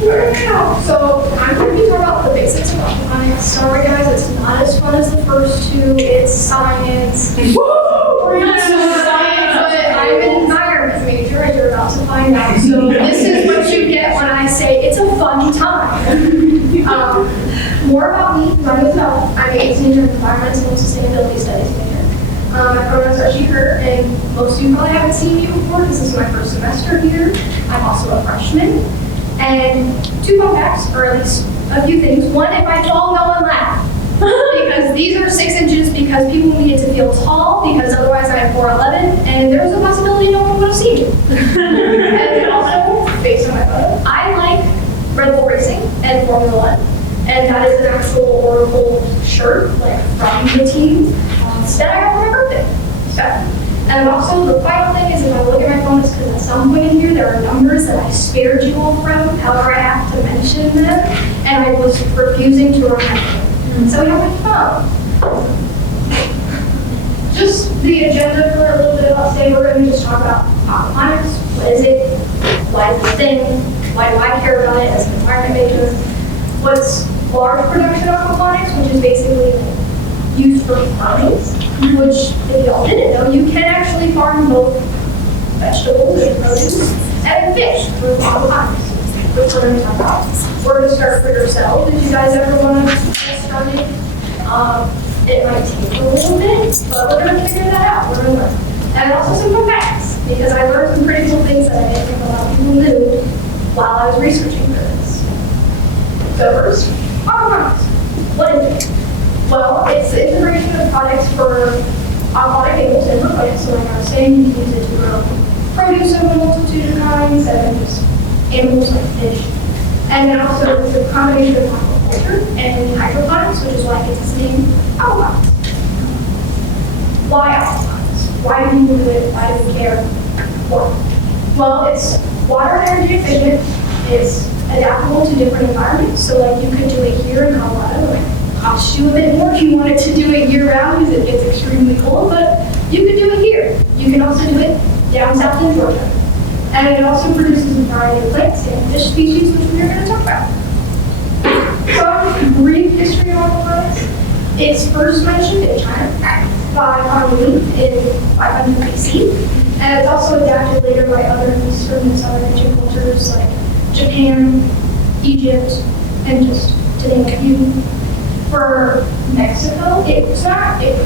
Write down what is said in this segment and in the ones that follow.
So I'm going to be talking about the basics of aquaponics. Sorry guys, it's not as fun as the first two. It's science. We're not science, but I'm an environment major and you're about to find out. So this is what you get when I say it's a fun time. More about me, my name is Isabella. I'm a senior in environmental and sustainability studies major. My pronouns are she, her, and most of you probably haven't seen me before because this is my first semester here. I'm also a freshman. And two fun facts, or at least a few things. One, if I fall, no one laugh. Because these are 6 inches because people need to feel tall because otherwise I'm 4'11", and there's a possibility no one would have seen you. And then also, based on my photo, I like Red Bull Racing and Formula One. And that is an actual Oracle shirt, like from the team, that I have on my birthday. So. And also, the final thing is if I look at my phone, it's because at some point in here, there are numbers that I spared you all from, however I have to mention them, and I was refusing to remember. So we have a phone. Just the agenda for a little bit about today, we're going to just talk about aquaponics. What is it? Why is it a thing? Why do I care about it as an environment major? What's large production aquaponics, which is basically used for farming, which, if y'all didn't know, you can actually farm both vegetables and produce and fish through aquaponics, which we're going to talk about. We're going to start for yourselves. If you guys ever want to get started, it might take a little bit, but we're going to figure that out. We're going to learn. And also some fun facts, because I learned some pretty cool things that I didn't think a lot of people knew while I was researching for this. So first, aquaponics. What is it? Well, it's the integration of products for aquatic animals and for plants. So like I was saying, you can use it to grow produce of a multitude of kinds and just animals like fish. And then also it's a combination of aquaculture and hydroponics, which is why it gets its name, aquaponics. Why aquaponics? Why do you do it? Why do we care? Why? Well, it's water and energy efficient. It's adaptable to different environments. So like you could do it here in Colorado. Cost you a bit more if you wanted to do it year-round because it gets extremely cold, but you could do it here. You can also do it down south in Georgia. And it also produces a variety of plants and fish species, which we're going to talk about. Some brief history of aquaponics. It's first mentioned in China by Hanyu in 500 BC, and it's also adapted later by other Eastern and Southern Asian cultures like Japan, Egypt, and just to name a few. For Mexico, it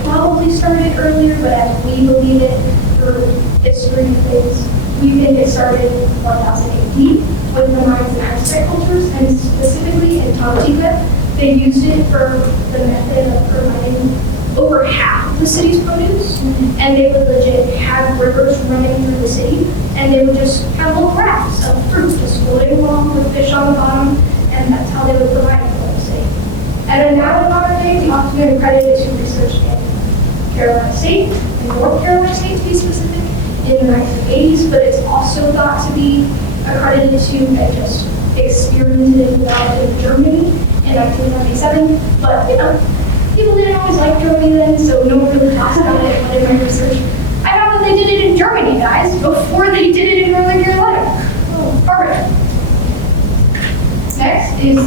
probably started earlier, but as we believe it through history and things, we think it started in 1000 AD with the Mayans and Aztec cultures, and specifically in Tontica, they used it for the method of providing over half of the city's produce, and they would legit have rivers running through the city, and they would just have little rafts of fruit just floating along with fish on the bottom, and that's how they would provide it for the city. And then now in modern day, the often been accredited to research in Carolina State, in North Carolina State to be specific, in the 1980s, but it's also thought to be accredited to and just experimented and developed in Germany in 1997. But you know, people didn't always like Germany then, so no one really talks about it. But in my research, I found that they did it in Germany, guys, before they did it in Northern Carolina. Perfect. Next is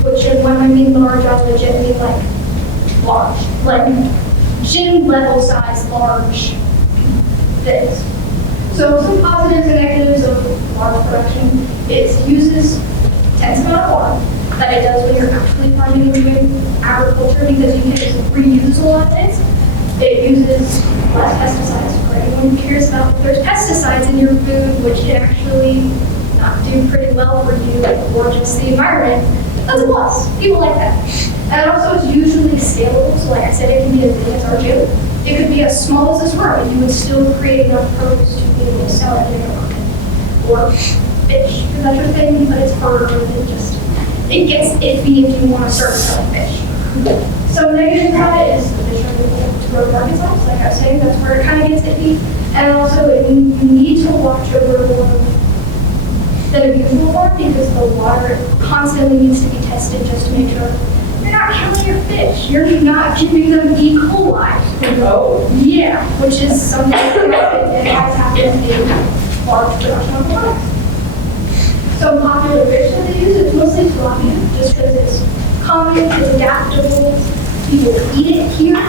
which is when I mean large, I legit mean like large, like gym level size large things. So some positives and negatives of large production. It uses intense amount of water that it does when you're actually farming and doing agriculture because you can reuse a lot of things. It uses less pesticides for anyone who cares about if there's pesticides in your food, which can actually not do pretty well for you or just the environment. That's a plus. People like that. And it also is usually scalable. So like I said, it can be as big as our gym. It could be as small as this room, and you would still create enough produce to be able to sell it in your market. Or fish, because that's your thing, but it's harder than just, it gets iffy if you want to start selling fish. So negative about it is the fish are able to grow to market size. Like I was saying, that's where it kind of gets iffy. And also, you need to watch over than a usual one because the water constantly needs to be tested just to make sure you're not killing your fish. You're not giving them E. coli. Oh. Yeah, which is something that has happened in large production of products. some popular fish that they use. It's mostly tilapia, just because it's common, it's adaptable, people eat it here.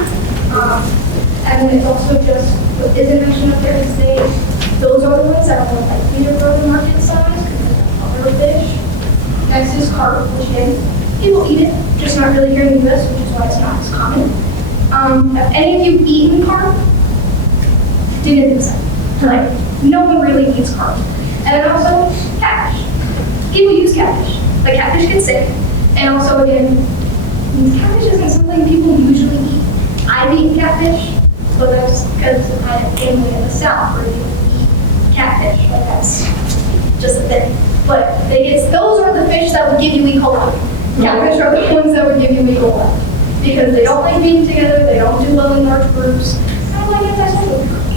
And then it's also just, what isn't mentioned up there is those are the ones that are more likely to grow the market size because they're other fish. Next is carp, which again, people eat it, just not really here in the US, which is why it's not as common. Have any of you eaten carp? Didn't think so. Like, no one really eats carp. And then also, catfish. People use catfish. Like, catfish gets sick. And also, again, catfish isn't something people usually eat. I've eaten catfish, but that's because I have family in the South where you eat catfish. Like, that's just a thing. But those are the fish that would give you E. coli. Catfish are the ones that would give you E. coli. Because they don't like being together, they don't do well in large groups. I don't like antisocial groups.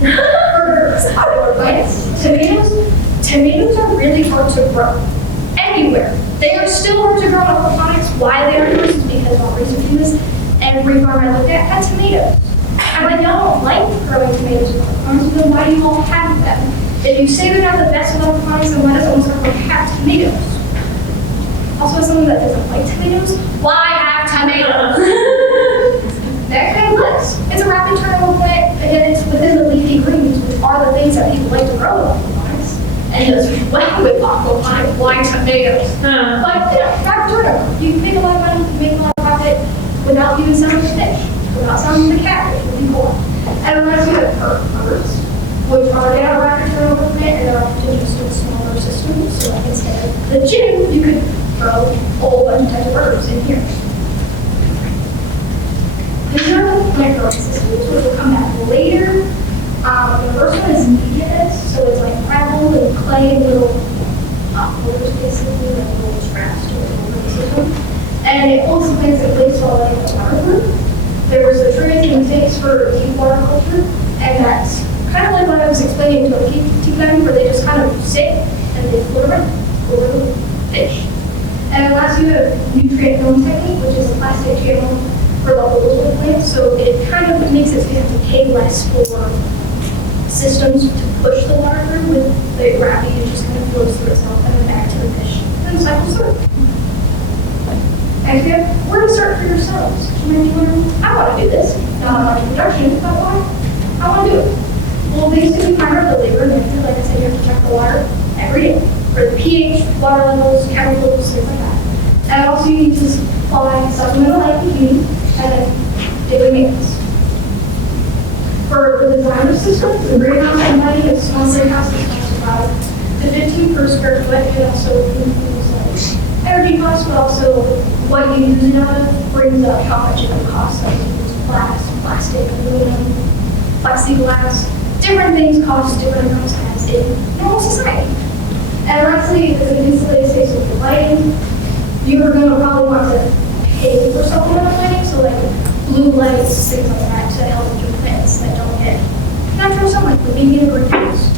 For outdoor plants, tomatoes are really hard to grow anywhere. They are still hard to grow in aquaponics. Why they are yours is because while researching this, every farm I looked at had tomatoes. I'm like, y'all don't like growing tomatoes in aquaponics, then why do you all have them? If you say they're not the best with aquaponics, then why does almost everyone have tomatoes? Also, someone that doesn't like tomatoes, why have tomatoes? That kind of looks. It's a rapid turnover plant. Again, it's within the leafy greens, which are the things that people like to grow in aquaponics. And it does well with aquaponics, why tomatoes? But, rapid turnover. You can make a lot of money, you can make a lot of profit without even selling the fish, without selling the catfish, would be cool. And it reminds me of birds, which already have a rapid turnover plant, and they're often just in smaller systems. So, like, instead of the gym, you could grow a whole bunch of types of birds in here. These are the plant growing systems, which will come back later. The first one is media beds, so it's like gravel and clay and little holders, basically, like little straps to the system. And it holds the plants in place while letting the water through. There was the trays and tanks for deep water culture, and that's kind of like what I was explaining to a tea time, where they just kind of sit and they float around over the fish. And last, you have nutrient film technique, which is a plastic channel for the holes in the plant. So it kind of makes it so you have to pay less for systems to push the water through. With the gravity, it just kind of flows through itself and then back to the fish. And the cycle through. Next, we have where to start for yourselves. You might be wondering, I want to do this. Not much production, but why? I want to do it. Well, basically, part of the labor and method, like I said, you have to check the water every day for the pH, water levels, chemicals, things like that. And also, you need to supply supplemental IPU and then daily maintenance. For the design of systems, the greenhouse and lighting of small greenhouses costs about the 15 per square foot, and also includes like energy costs, but also what you use it out of brings up how much it would cost. Like glass, plastic, aluminum, plexiglass, different things cost different amounts as in normal society. And lastly, as an insulated space with the lighting, you're going to probably want to pay for supplemental lighting, so like blue lights, things like that, to help with your plants that don't get natural sunlight, but maybe a greenhouse.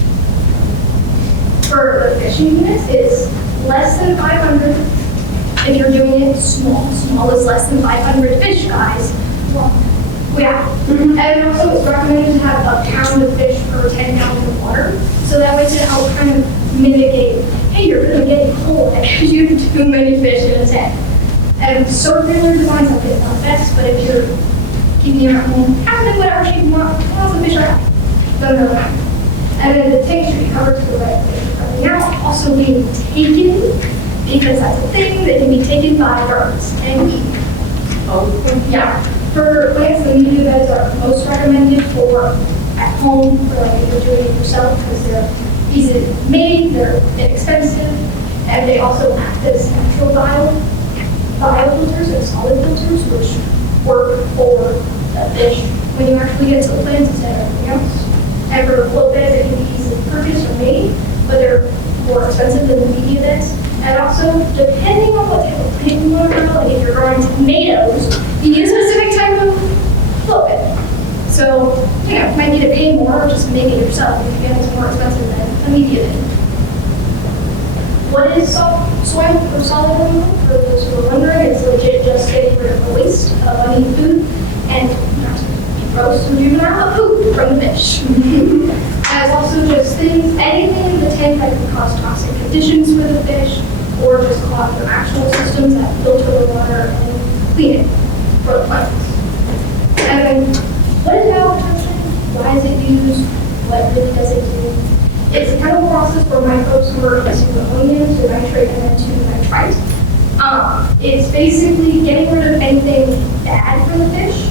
For the fishing units, it's less than 500 if you're doing it small. Small is less than 500 fish, guys. Yeah. And also it's recommended to have a pound of fish per 10 gallons of water, so that way to help kind of mitigate, hey, you're really getting full because you have too many fish in a tank. And circular designs are not best, but if you're keeping your home, have it in whatever shape you want, as long as the fish are happy. No. And then the tank should be covered to the right place. Coming out, also being taken, because that's a thing that can be taken by birds and eaten. Oh, yeah. For plants, the media beds are most recommended for at home, for like if you're doing it yourself, because they're easy made, they're inexpensive, and they also act as natural biofilters and solid filters, which work for the fish when you actually get to the plants instead of everything else. And for float beds, it can be easily purchased or made, but they're more expensive than the media beds. And also, depending on what type of plant you want to grow, like if you're growing tomatoes, you need a specific type of float bed. So, you might need to pay more or just make it yourself if it's more expensive than a media bed. What is soil or solid removal? For those who are wondering, it's legit just getting rid of the waste of any food and not to be gross or juvenile, but food from the fish. And as also just things, anything in the tank that can cause toxic conditions for the fish, or just clog the actual systems that filter the water and clean it for the plants. And then, what is malnutrition? Why is it used? What really does it do? It's a chemical process where microbes convert into ammonia to nitrate and then to nitrite. It's basically getting rid of anything bad for the fish,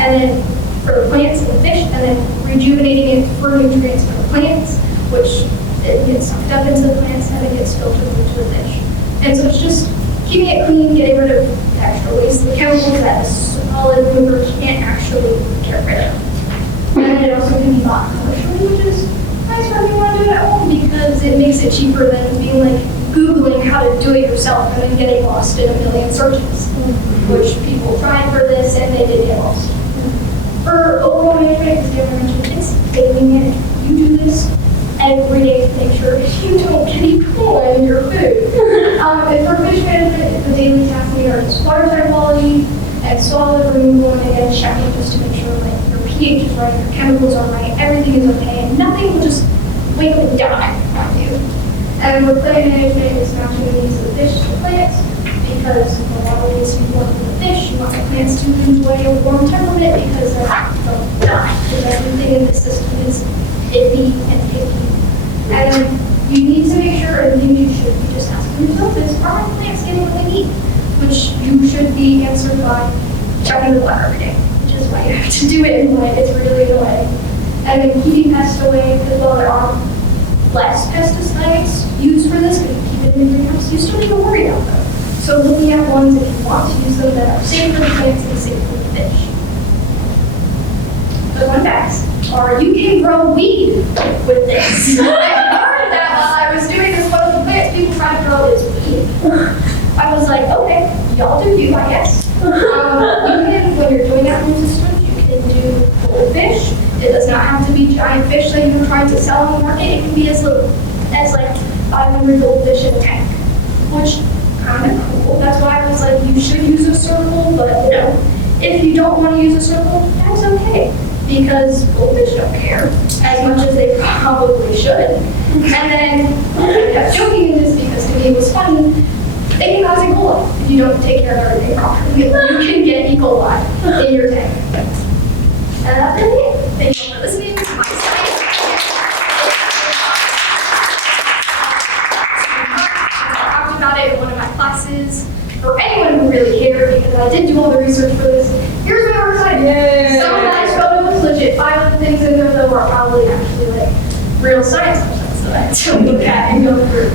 and then for the plants and the fish, and then rejuvenating it for nutrients for the plants, which it gets sucked up into the plants and it gets filtered into the fish. And so it's just keeping it clean, getting rid of the extra waste, the chemicals that a solid mover can't actually get rid of. And then it also can be bought commercially, which is nice for if you want to do it at home because it makes it cheaper than being like Googling how to do it yourself and then getting lost in a million searches, which people tried for this and they did get lost. For overall management, as Gavin mentioned, it's daily management. You do this every day to make sure you don't get E. coli in your food. And for fish management, the daily tasks are just water type quality and solid removal, and again checking just to make sure like your pH is right, your chemicals are right, everything is okay, and nothing will just wake up and die on you. And for plant management, it's matching the needs of the fish to the plants, because the water needs to be warm for the fish. You want the plants to enjoy a warm temperament because they're not going to die. Because everything in the system is iffy and icky. And you need to make sure, and you should be just asking yourself is, are my plants getting what they need? Which you should be answered by checking the water every day, which is why you have to do it in light. It's really annoying. And then keeping pests away, because while there are less pesticides used for this, but you keep it in your greenhouse, you still need to worry about them. So looking at ones if you want to use them that are safe for the plants and safe for the fish. The fun facts are you can grow weed with this. I learned that while I was doing this, one of the plants people try to grow is weed. I was like, okay, y'all do you, I guess. You can, when you're doing aquarium systems, you can do goldfish. It does not have to be giant fish that you're trying to sell on the market. It can be as little as like 500 goldfish in a tank, which kind of cool. That's why I was like, you should use a circle, but you know, if you don't want to use a circle, that's okay, because goldfish don't care as much as they probably should. And then I kept joking in this because to me it was funny. They can cause E. coli if you don't take care of everything properly. You can get E. coli in your tank. And that's it. Thank you for listening to my science. I talked about it in one of my classes. For anyone who really cared, because I did do all the research for this, here's my website. Yay. Some of that photos, legit 5 of the things in there though are probably actually like real science projects that I had to look at and go through.